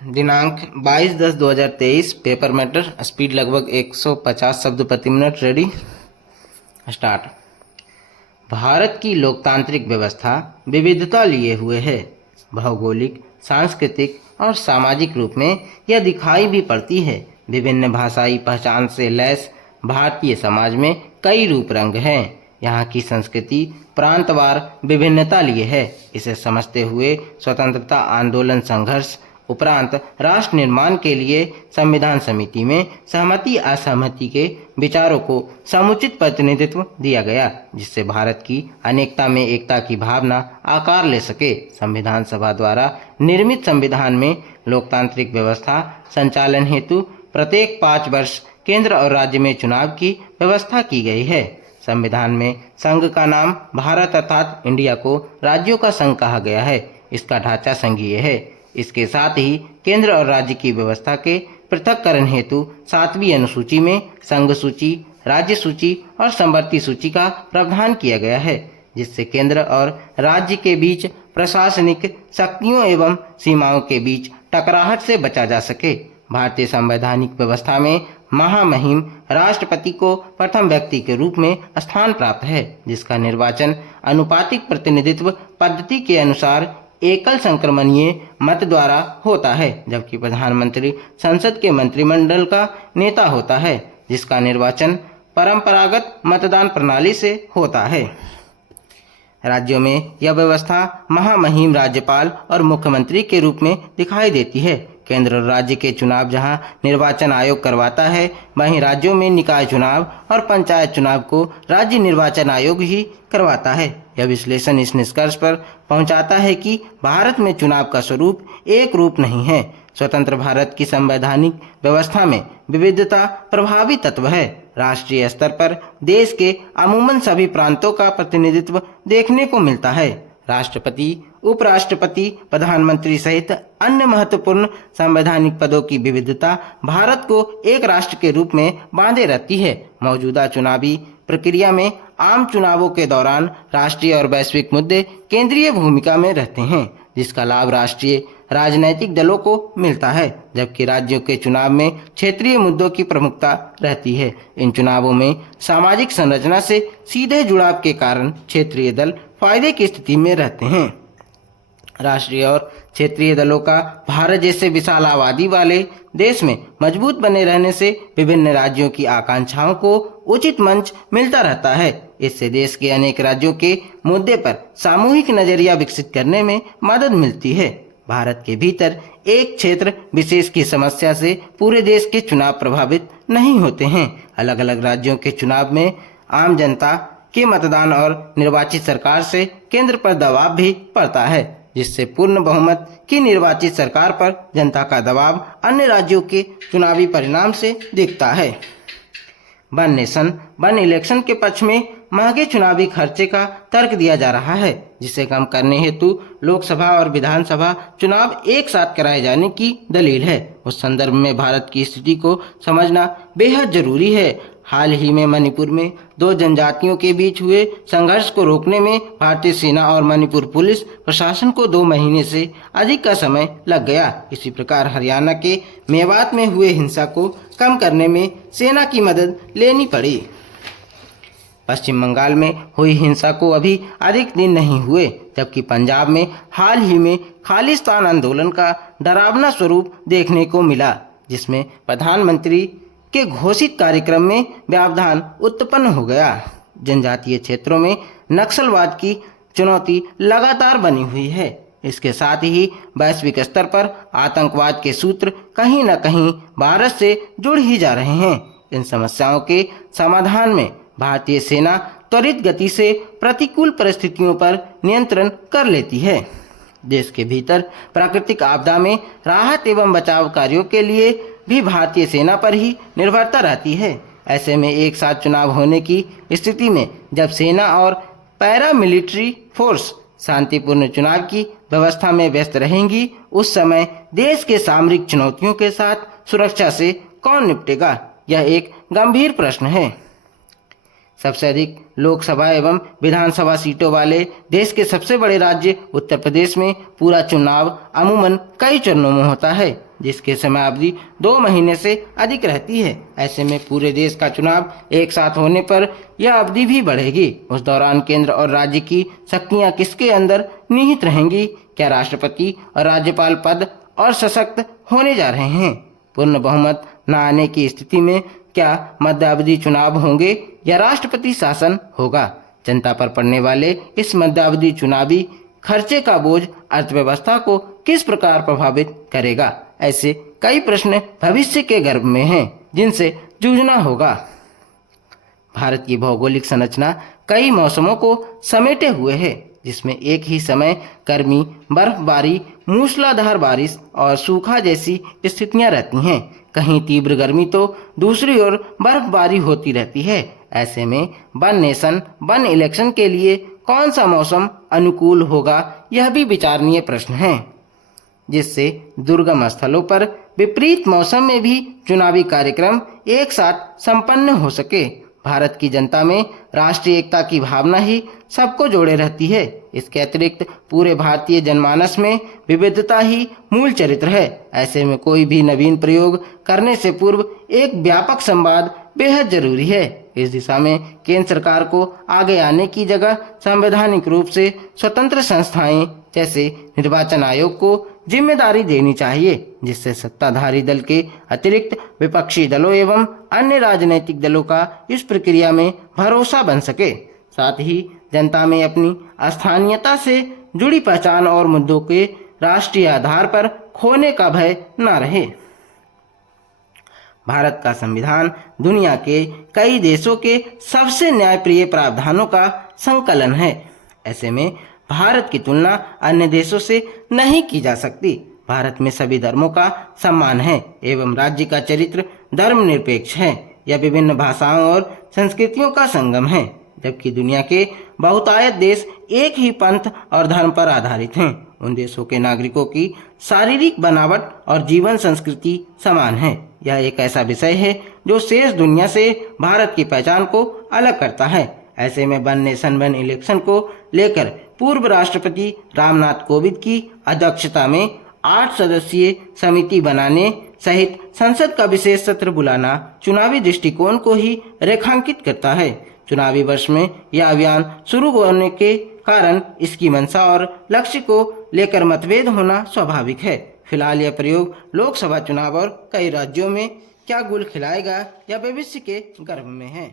दिनांक 22/10/2023। Paper matter. Speed लगभग 150 शब्द प्रति मिनट। Ready start. भारत की लोकतांत्रिक व्यवस्था विविधता लिए हुए है। भौगोलिक, सांस्कृतिक और सामाजिक रूप में यह दिखाई भी पड़ती है। विभिन्न भाषाई पहचान से लैस भारतीय समाज में कई रूप रंग हैं। यहाँ की संस्कृति प्रांतवार विभिन्नता लिए है। इसे समझते हुए स्वतंत्रता आंदोलन संघर्ष उपरांत राष्ट्र निर्माण के लिए संविधान समिति में सहमति असहमति के विचारों को समुचित प्रतिनिधित्व दिया गया, जिससे भारत की अनेकता में एकता की भावना आकार ले सके। संविधान सभा द्वारा निर्मित संविधान में लोकतांत्रिक व्यवस्था संचालन हेतु प्रत्येक 5 वर्ष केंद्र और राज्य में चुनाव की व्यवस्था की गई है। संविधान में संघ का नाम भारत अर्थात इंडिया को राज्यों का संघ कहा गया है। इसका ढांचा संघीय है। इसके साथ ही केंद्र और राज्य की व्यवस्था के पृथक्करण हेतु 7वीं अनुसूची में संघ सूची, राज्य सूची और समवर्ती सूची का प्रावधान किया गया है, जिससे केंद्र और राज्य के बीच प्रशासनिक शक्तियों एवं सीमाओं के बीच टकराहट से बचा जा सके। भारतीय संवैधानिक व्यवस्था में महामहिम राष्ट्रपति को प्रथम व्यक्ति के रूप में स्थान प्राप्त है, जिसका निर्वाचन अनुपातिक प्रतिनिधित्व पद्धति के अनुसार एकल संक्रमणीय मत द्वारा होता है, जबकि प्रधानमंत्री संसद के मंत्रिमंडल का नेता होता है, जिसका निर्वाचन परंपरागत मतदान प्रणाली से होता है। राज्यों में यह व्यवस्था महामहिम राज्यपाल और मुख्यमंत्री के रूप में दिखाई देती है। केंद्र और राज्य के चुनाव जहां निर्वाचन आयोग करवाता है, वहीं राज्यों में निकाय चुनाव और पंचायत चुनाव को राज्य निर्वाचन आयोग ही करवाता है। यह विश्लेषण इस निष्कर्ष पर पहुंचाता है कि भारत में चुनाव का स्वरूप एक रूप नहीं है। स्वतंत्र भारत की संवैधानिक व्यवस्था में विविधता प्रभावी तत्व है। राष्ट्रीय स्तर पर देश के अमूमन सभी प्रांतों का प्रतिनिधित्व देखने को मिलता है। राष्ट्रपति, उपराष्ट्रपति, प्रधानमंत्री सहित अन्य महत्वपूर्ण संवैधानिक पदों की विविधता भारत को एक राष्ट्र के रूप में बांधे रहती है। मौजूदा चुनावी प्रक्रिया में आम चुनावों के दौरान राष्ट्रीय और वैश्विक मुद्दे केंद्रीय भूमिका में रहते हैं, जिसका लाभ राष्ट्रीय राजनीतिक दलों को मिलता है, जबकि राज्यों के चुनाव में क्षेत्रीय मुद्दों की प्रमुखता रहती है। इन चुनावों में सामाजिक संरचना से सीधे जुड़ाव के कारण क्षेत्रीय दल फायदे की स्थिति में रहते हैं। राष्ट्रीय और क्षेत्रीय दलों का भारत जैसे विशाल आबादी वाले देश में मजबूत बने रहने से विभिन्न राज्यों की आकांक्षाओं को उचित मंच मिलता रहता है। इससे देश के अनेक राज्यों के मुद्दे पर सामूहिक नजरिया विकसित करने में मदद मिलती है। भारत के भीतर एक क्षेत्र विशेष की समस्या से पूरे देश के चुनाव प्रभावित नहीं होते हैं। अलग अलग राज्यों के चुनाव में आम जनता के मतदान और निर्वाचित सरकार से केंद्र पर दबाव भी पड़ता है, जिससे पूर्ण बहुमत की निर्वाचित सरकार पर जनता का दबाव अन्य राज्यों के चुनावी परिणाम से दिखता है। वन नेशन वन इलेक्शन के पक्ष में महंगे चुनावी खर्चे का तर्क दिया जा रहा है, जिसे कम करने हेतु लोकसभा और विधानसभा चुनाव एक साथ कराए जाने की दलील है। उस संदर्भ में भारत की स्थिति को समझना बेहद जरूरी है। हाल ही में मणिपुर में 2 जनजातियों के बीच हुए संघर्ष को रोकने में भारतीय सेना और मणिपुर पुलिस प्रशासन को 2 महीने से अधिक का समय लग गया। इसी प्रकार हरियाणा के मेवात में हुए हिंसा को कम करने में सेना की मदद लेनी पड़ी। पश्चिम बंगाल में हुई हिंसा को अभी अधिक दिन नहीं हुए, जबकि पंजाब में हाल ही में खालिस्तान आंदोलन का डरावना स्वरूप देखने को मिला, जिसमें प्रधानमंत्री के घोषित कार्यक्रम में व्यवधान उत्पन्न हो गया। जनजातीय क्षेत्रों में नक्सलवाद की चुनौती लगातार बनी हुई है। इसके साथ ही वैश्विक स्तर पर आतंकवाद के सूत्र कहीं न कहीं भारत से जुड़ ही जा रहे हैं। इन समस्याओं के समाधान में भारतीय सेना त्वरित गति से प्रतिकूल परिस्थितियों पर नियंत्रण कर लेती है। देश के भीतर प्राकृतिक आपदा में राहत एवं बचाव कार्यों के लिए भी भारतीय सेना पर ही निर्भरता रहती है। ऐसे में एक साथ चुनाव होने की स्थिति में जब सेना और पैरामिलिट्री फोर्स शांतिपूर्ण चुनाव की व्यवस्था में व्यस्त रहेंगी, उस समय देश के सामरिक चुनौतियों के साथ सुरक्षा से कौन निपटेगा? यह एक गंभीर प्रश्न है। सबसे अधिक लोकसभा एवं विधानसभा सीटों वाले देश के सबसे बड़े राज्य उत्तर प्रदेश में पूरा चुनाव अमूमन कई चरणों में होता है। जिसकी समयावधि 2 महीने से अधिक रहती है। ऐसे में पूरे देश का चुनाव एक साथ होने पर यह अवधि भी बढ़ेगी। उस दौरान केंद्र और राज्य की शक्तियां किसके अंदर निहित रहेंगी? क्या राष्ट्रपति और राज्यपाल पद और सशक्त होने जा रहे हैं? पूर्ण बहुमत न आने की स्थिति में क्या मध्यावधि चुनाव होंगे या राष्ट्रपति शासन होगा? जनता पर पड़ने वाले इस मध्यावधि चुनावी खर्चे का बोझ अर्थव्यवस्था को किस प्रकार प्रभावित करेगा? ऐसे कई प्रश्न भविष्य के गर्भ में हैं जिनसे जूझना होगा। भारत की भौगोलिक संरचना कई मौसमों को समेटे हुए है, जिसमें एक ही समय गर्मी, बर्फबारी, मूसलाधार बारिश और सूखा जैसी स्थितियां रहती हैं। कहीं तीव्र गर्मी तो दूसरी ओर बर्फबारी होती रहती है। ऐसे में वन नेशन वन इलेक्शन के लिए कौन सा मौसम अनुकूल होगा, यह भी विचारणीय प्रश्न है, जिससे दुर्गम स्थलों पर विपरीत मौसम में भी चुनावी कार्यक्रम एक साथ संपन्न हो सके। भारत की जनता में राष्ट्रीय एकता की भावना ही सबको जोड़े रहती है। इसके अतिरिक्त पूरे भारतीय जनमानस में विविधता ही मूल चरित्र है। ऐसे में कोई भी नवीन प्रयोग करने से पूर्व एक व्यापक संवाद बेहद जरूरी है। इस दिशा में केंद्र सरकार को आगे आने की जगह संवैधानिक रूप से स्वतंत्र संस्थाएं जैसे निर्वाचन आयोग को जिम्मेदारी देनी चाहिए, जिससे सत्ताधारी दल के अतिरिक्त विपक्षी दलों एवं अन्य राजनीतिक दलों का इस प्रक्रिया में भरोसा बन सके। साथ ही जनता में अपनी स्थानीयता से जुड़ी पहचान और मुद्दों के राष्ट्रीय आधार पर खोने का भय न रहे। भारत का संविधान दुनिया के कई देशों के सबसे न्यायप्रिय प्रावधानों का संकलन है। ऐसे में भारत की तुलना अन्य देशों से नहीं की जा सकती। भारत में सभी धर्मों का सम्मान है एवं राज्य का चरित्र धर्मनिरपेक्ष है। यह विभिन्न भाषाओं और संस्कृतियों का संगम है, जबकि दुनिया के बहुतायत देश एक ही पंथ और धर्म पर आधारित हैं। उन देशों के नागरिकों की शारीरिक बनावट और जीवन संस्कृति समान है। यह एक ऐसा विषय है जो शेष दुनिया से भारत की पहचान को अलग करता है। ऐसे में वन नेशन वन इलेक्शन को लेकर पूर्व राष्ट्रपति रामनाथ कोविंद की अध्यक्षता में 8 सदस्यीय समिति बनाने सहित संसद का विशेष सत्र बुलाना चुनावी दृष्टिकोण को ही रेखांकित करता है। चुनावी वर्ष में यह अभियान शुरू होने के कारण इसकी मंशा और लक्ष्य को लेकर मतभेद होना स्वाभाविक है। फिलहाल यह प्रयोग लोकसभा चुनाव और कई राज्यों में क्या गुल खिलाएगा, यह भविष्य के गर्भ में है।